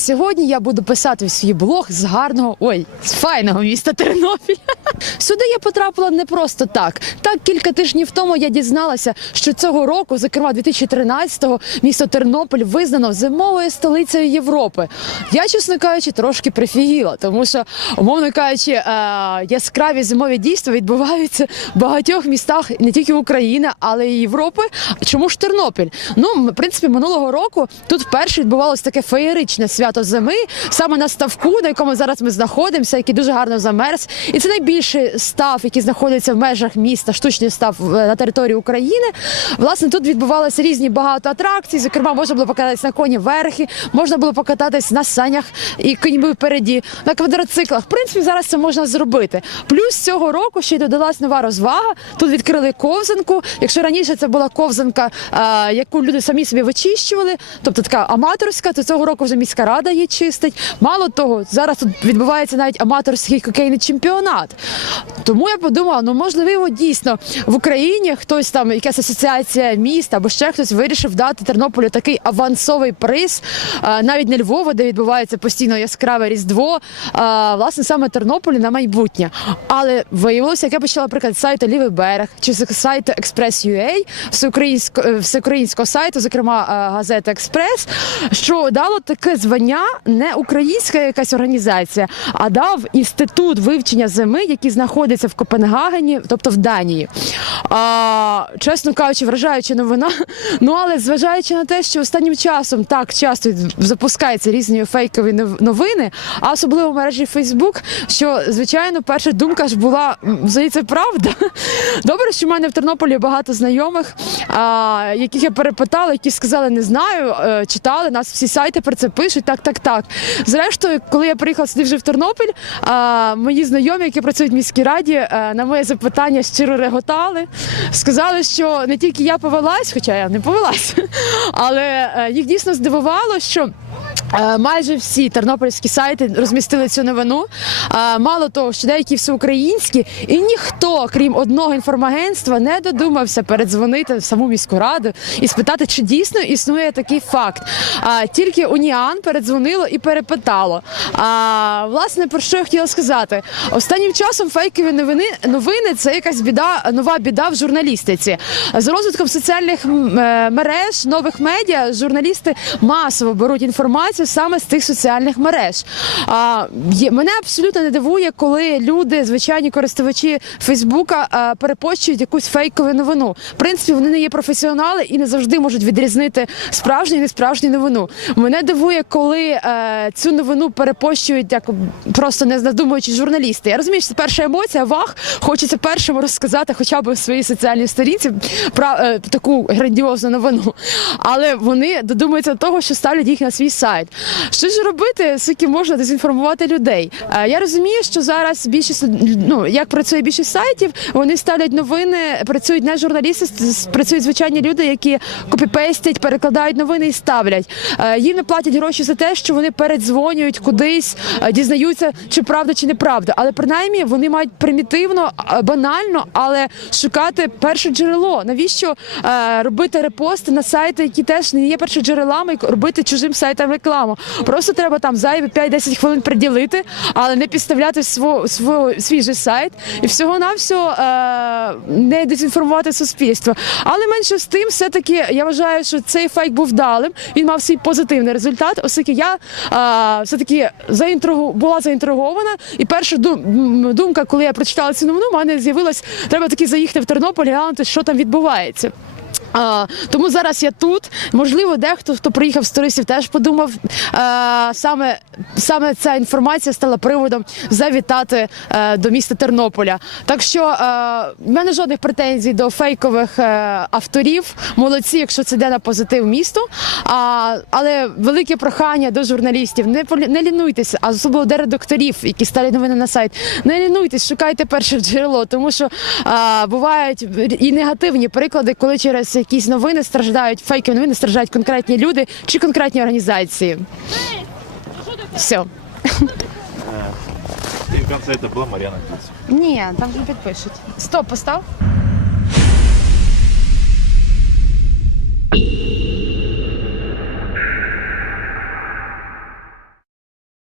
Сьогодні я буду писати свій блог з гарного, ой, з файного міста Тернопіль. Сюди я потрапила не просто так. Так кілька тижнів тому я дізналася, що цього року, зокрема 2013-го, місто Тернопіль визнано зимовою столицею Європи. Я, чесно кажучи, трошки прифігіла, тому що, умовно кажучи, е, яскраві зимові дійства відбуваються в багатьох містах не тільки України, але й Європи. Чому ж Тернопіль? Ну, в принципі, минулого року тут вперше відбувалося таке феєричне свято зими, саме на ставку, на якому зараз ми знаходимося, який дуже гарно замерз. І це найбільший став, який знаходиться в межах міста, штучний став е, на території України. Власне, тут відбувалися різні багато атракцій. Зокрема, можна було покататись на коні верхи, можна було покататись на санях і кіньми впереді, на квадроциклах. В принципі, зараз це можна зробити. Плюс цього року ще й додалась нова розвага. Тут відкрили ковзанку. Якщо раніше це була ковзанка, е, яку люди самі собі вичищували, тобто така аматорська, то цього року вже міська рада її чистить. Мало того, зараз тут відбувається навіть аматорський хокейний чемпіонат. Тому я подумала, ну можливо, дійсно в Україні хтось там, якась асоціація міст або ще хтось вирішив дати Тернополю такий авансовий приз, е, навіть не Львову, де відбувається постійно яскраве різдво. е, Власне, саме Тернополі на майбутнє. Але виявилося, як я почала наприклад, з сайту Лівий берег чи сайту Express.ua, всеукраїнського, е, всеукраїнського сайту, зокрема е, газета Експрес, що дало таке звання не українська якась організація, а дав інститут вивчення зими, який знаходиться в Копенгагені, тобто в Данії. А, чесно кажучи, вражаюча новина. Ну але зважаючи на те, що останнім часом так часто запускаються різні фейкові новини, а особливо в мережі Фейсбук, що звичайно перша думка ж була здається, правда. Добре, що в мене в Тернополі багато знайомих, а, яких я перепитала, які сказали, не знаю, е, читали нас всі сайти про це пишуть. Так, так, так. Зрештою, коли я приїхала сюди вже в Тернопіль, мої знайомі, які працюють в міській раді, е, на моє запитання щиро реготали. Сказали, що не тільки я повелась, хоча я не повелась, але е, їх дійсно здивувало, що. Е, Майже всі тернопільські сайти розмістили цю новину. Е, Мало того, що деякі всеукраїнські, і ніхто, крім одного інформагентства, не додумався передзвонити в саму міську раду і спитати, чи дійсно існує такий факт. А, Тільки Уніан передзвонило і перепитало. А, Власне, про що я хотіла сказати? Останнім часом фейкові новини новини це якась біда, нова біда в журналістиці. З розвитком соціальних е, мереж, нових медіа, журналісти масово беруть інформацію саме з тих соціальних мереж. А, є, мене абсолютно не дивує, коли люди, звичайні користувачі Фейсбука, е, перепощують якусь фейкову новину. В принципі, вони не є професіонали і не завжди можуть відрізнити справжню і несправжню новину. Мене дивує, коли е, цю новину перепощують як просто не задумуючи журналісти. Я розумію, що це перша емоція, вах, хочеться першим розказати, хоча б у своїй соціальній сторінці про е, таку грандіозну новину. Але вони додумуються до того, що ставлять їх на свій сайт. Що ж робити, скільки можна дезінформувати людей? Е, я розумію, що зараз більшість ну як працює більшість сайтів, вони ставлять новини, працюють не журналісти, працюють звичайні люди, які копіпейстять, перекладають новини і ставлять. Е, Їм не платять гроші за те, що вони передзвонюють кудись, е, дізнаються, чи правда, чи неправда. Але принаймні вони мають примітивно, банально, але шукати перше джерело. Навіщо робити репости на сайти, які теж не є першоджерелами, робити чужим сайтам рекламу? Просто треба там зайві 5-10 хвилин приділити, але не підставляти сво, сво, свій же сайт і всього навсього е, не дезінформувати суспільство. Але менше з тим, все таки я вважаю, що цей фейк був вдалим. Він мав свій позитивний результат, оскільки я е, все таки заінтригу була заінтригована. І перша дум- думка, коли я прочитала цю новину, в мене з'явилась, треба таки заїхати в Тернопіль, глянути, що там відбувається. А, тому зараз я тут. Можливо, дехто, хто приїхав з туристів, теж подумав. А, саме, саме ця інформація стала приводом завітати е, до міста Тернополя. Так що е, в мене жодних претензій до фейкових е, авторів. Молодці, якщо це йде на позитив місту. А, але велике прохання до журналістів: не не лінуйтеся, а особливо до редакторів, які ставлять новини на сайт. Не лінуйтесь, шукайте перше джерело, тому що а, бувають і негативні приклади, коли через якісь новини страждають фейкові новини, страждають конкретні люди чи конкретні організації. Все. И в конце это была Марьяна Киц. Ні, там не підпишуть. Стоп, постав.